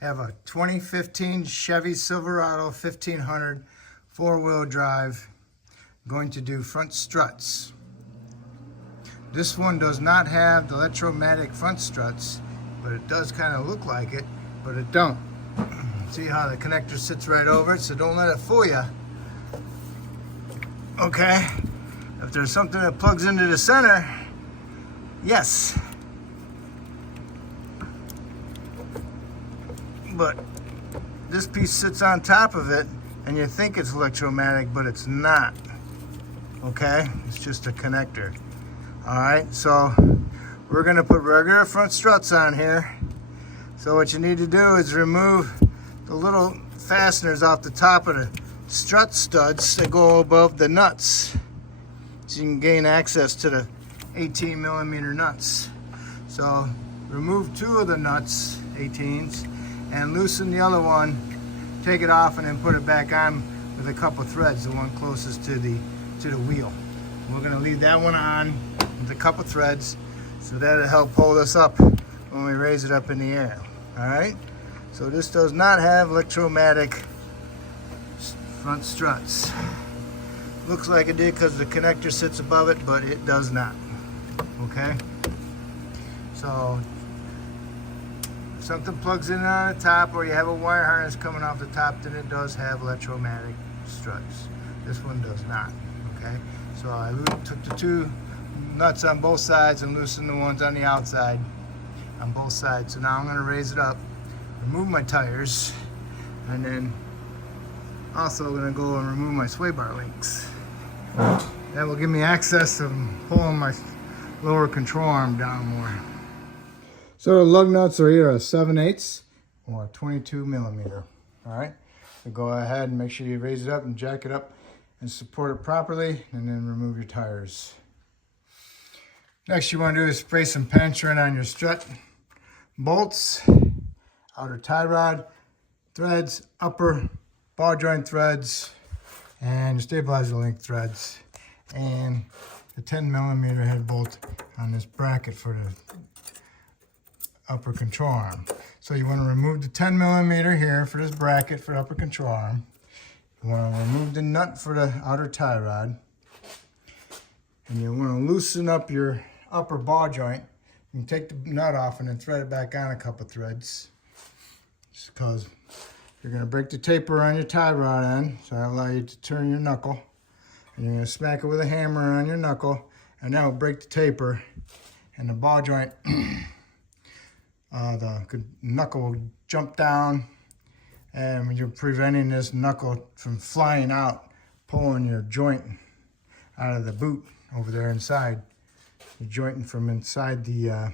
Have a 2015 Chevy Silverado 1500 four-wheel drive. Going to do front struts. This one does not have the electromatic front struts, but it does kind of look like it, but it don't. See how the connector sits right over it, so don't let it fool you. Okay, if there's something that plugs into the center, yes. But this piece sits on top of it, and you think it's electromatic, but it's not. Okay, it's just a connector. All right, so we're gonna put regular front struts on here. So what you need to do is remove the little fasteners off the top of the strut studs that go above the nuts, so you can gain access to the 18 millimeter nuts. So remove two of the nuts, 18s, and loosen the other one, take it off, and then put it back on with a couple threads, the one closest to the wheel. We're gonna leave that one on with a couple threads, so that'll help hold us up when we raise it up in the air. All right, so this does not have electromatic front struts. Looks like it did because the connector sits above it, but it does not. Okay, so if something plugs in on the top, or you have a wire harness coming off the top, then it does have electromatic struts. This one does not. Okay, so I took the two nuts on both sides and loosened the ones on the outside on both sides. So now I'm going to raise it up, remove my tires, and then also going to go and remove my sway bar links. That will give me access to pulling my lower control arm down more. So the lug nuts are either a 7/8 or a 22 millimeter. All right, so go ahead and make sure you raise it up and jack it up and support it properly, and then remove your tires. Next you want to do is spray some penetrant on your strut bolts, outer tie rod threads, upper ball joint threads, and your stabilizer link threads, and the 10 millimeter head bolt on this bracket for the upper control arm. So you want to remove the 10 millimeter here for this bracket for upper control arm. You want to remove the nut for the outer tie rod, and you want to loosen up your upper ball joint. You can take the nut off and then thread it back on a couple threads, just because you're going to break the taper on your tie rod end, so that'll allow you to turn your knuckle, and you're going to smack it with a hammer on your knuckle, and that will break the taper, and the ball joint, the knuckle will jump down, and you're preventing this knuckle from flying out, pulling your joint out of the boot over there inside. You're jointing from inside the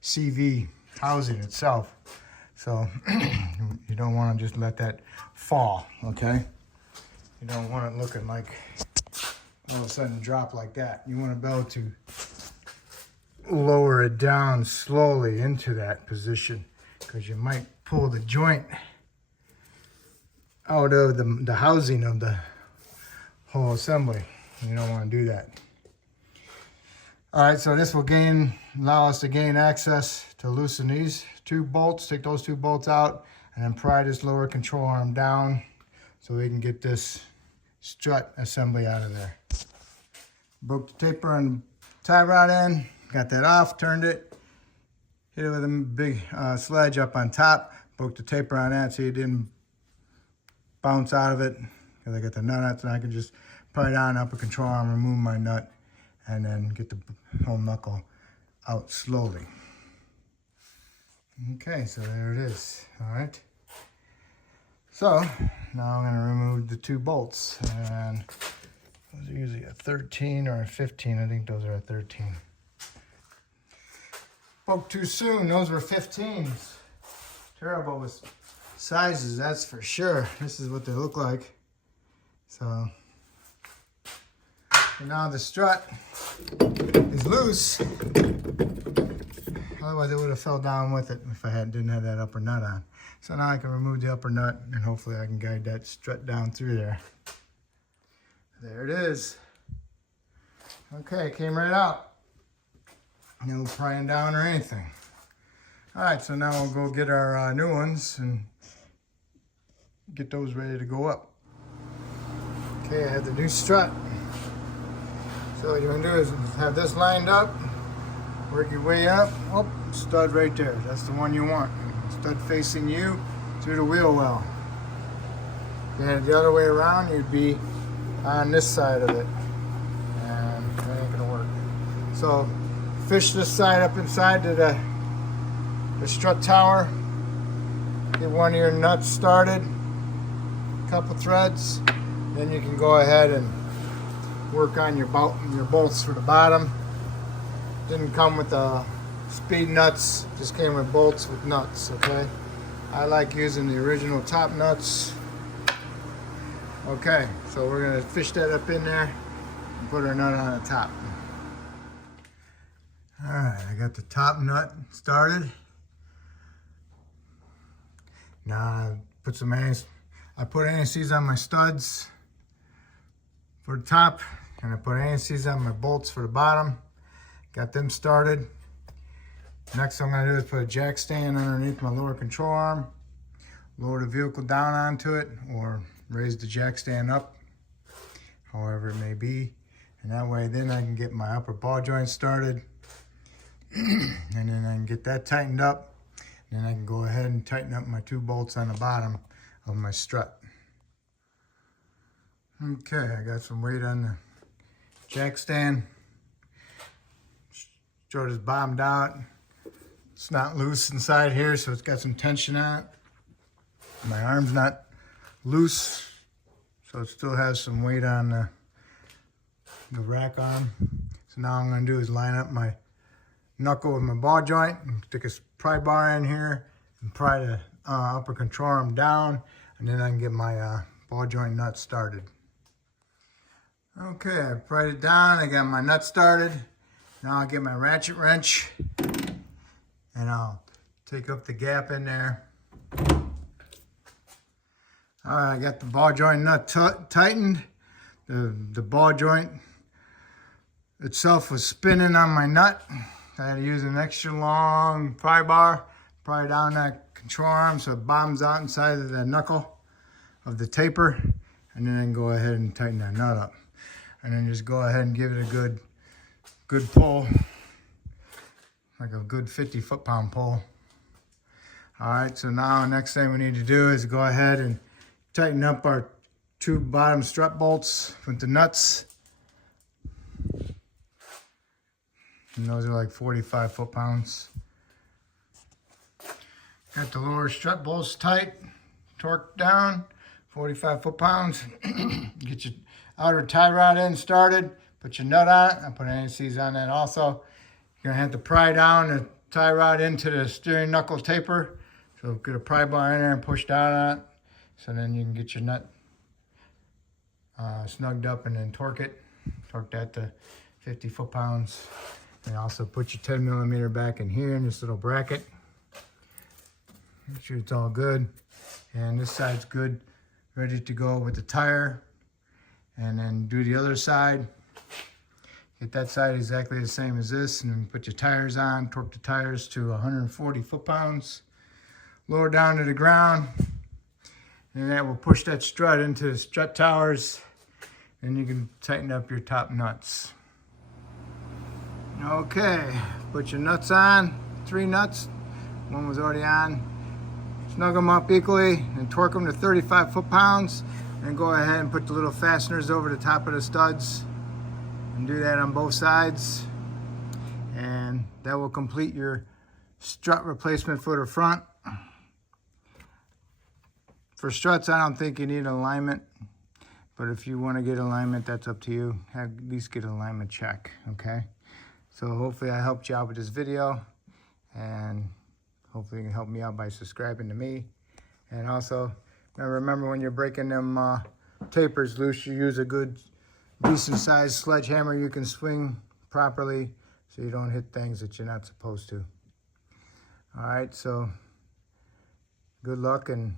CV housing itself. So you don't want to just let that fall, okay? You don't want it looking like all of a sudden drop like that. You want to be able to lower it down slowly into that position, because you might pull the joint out of the housing of the whole assembly. You don't want to do that. All right, so this will allow us to gain access to loosen these two bolts, take those two bolts out, and then pry this lower control arm down so we can get this strut assembly out of there. Broke the taper on the tie rod end, got that off, turned it, hit it with a big sledge up on top, broke the taper on that so you didn't bounce out of it, because I got the nut out, so I can just pry it on upper control arm, remove my nut, and then get the whole knuckle out slowly. Okay, so there it is. All right. So now I'm going to remove the two bolts, and those are usually a 13 or a 15. I think those are a 13. Spoke too soon. Those were 15s. Terrible with sizes, that's for sure. This is what they look like. So now the strut is loose. Otherwise it would have fell down with it if I didn't have that upper nut on. So now I can remove the upper nut, and hopefully I can guide that strut down through there. There it is. Okay, it came right out. No prying down or anything. All right, so now we'll go get our new ones and get those ready to go up. Okay, I have the new strut. So what you're gonna do is have this lined up, work your way up. Oh, stud right there. That's the one you want. Stud facing you through the wheel well. If you had it the other way around, you'd be on this side of it. And that ain't gonna work. So fish this side up inside to the strut tower. Get one of your nuts started. A couple threads. Then you can go ahead and work on your bolts for the bottom. Didn't come with the speed nuts, just came with bolts with nuts, okay? I like using the original top nuts. Okay, so we're gonna fish that up in there and put our nut on the top. All right, I got the top nut started. Now I put anti-seize on my studs for the top, and I put anti-seize on my bolts for the bottom. Got them started. Next I'm gonna do is put a jack stand underneath my lower control arm, lower the vehicle down onto it, or raise the jack stand up, however it may be. And that way then I can get my upper ball joint started. And then I can get that tightened up. And then I can go ahead and tighten up my 2 bolts on the bottom of my strut. Okay, I got some weight on the jack stand. Strut is bottomed out. It's not loose inside here, so it's got some tension on it. My arm's not loose, so it still has some weight on the rack arm. So now I'm going to do is line up my knuckle with my ball joint and stick a pry bar in here and pry the upper control arm down, and then I can get my ball joint nut started. Okay, I pried it down, I got my nut started. Now I'll get my ratchet wrench and I'll take up the gap in there. All right, I got the ball joint nut tightened. The ball joint itself was spinning on my nut. I had to use an extra long pry bar, pry down that control arm so it bottoms out inside of the knuckle of the taper, and then I can go ahead and tighten that nut up. And then just go ahead and give it a good pull, like a good 50 foot-pound pull. All right, so now next thing we need to do is go ahead and tighten up our 2 bottom strut bolts with the nuts. And those are like 45 foot-pounds. Got the lower strut bolts tight, torqued down, 45 foot-pounds. Get your outer tie rod in started, put your nut on it. I put anti-seize on that also. You're gonna have to pry down the tie rod into the steering knuckle taper. So get a pry bar in there and push down on it. So then you can get your nut snugged up and then torque it. Torque that to 50 foot-pounds. And also put your 10 millimeter back in here in this little bracket. Make sure it's all good. And this side's good, ready to go with the tire. And then do the other side. Get that side exactly the same as this, and then put your tires on, torque the tires to 140 foot-pounds. Lower down to the ground. And that will push that strut into the strut towers. And you can tighten up your top nuts. Okay, put your nuts on, 3 nuts. One was already on. Snug them up equally and torque them to 35 foot-pounds. And go ahead and put the little fasteners over the top of the studs. And do that on both sides. And that will complete your strut replacement for the front. For struts, I don't think you need alignment. But if you want to get alignment, that's up to you. At least get an alignment check, okay? So hopefully I helped you out with this video. And hopefully you can help me out by subscribing to me. And also, remember when you're breaking them tapers loose, you use a good, decent sized sledgehammer you can swing properly so you don't hit things that you're not supposed to. All right, so good luck, and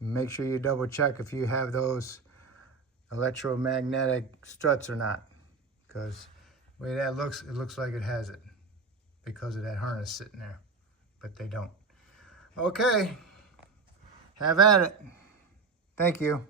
make sure you double check if you have those electromagnetic struts or not, because the way that looks, it looks like it has it because of that harness sitting there. But but they don't. Okay, have at it. Thank you.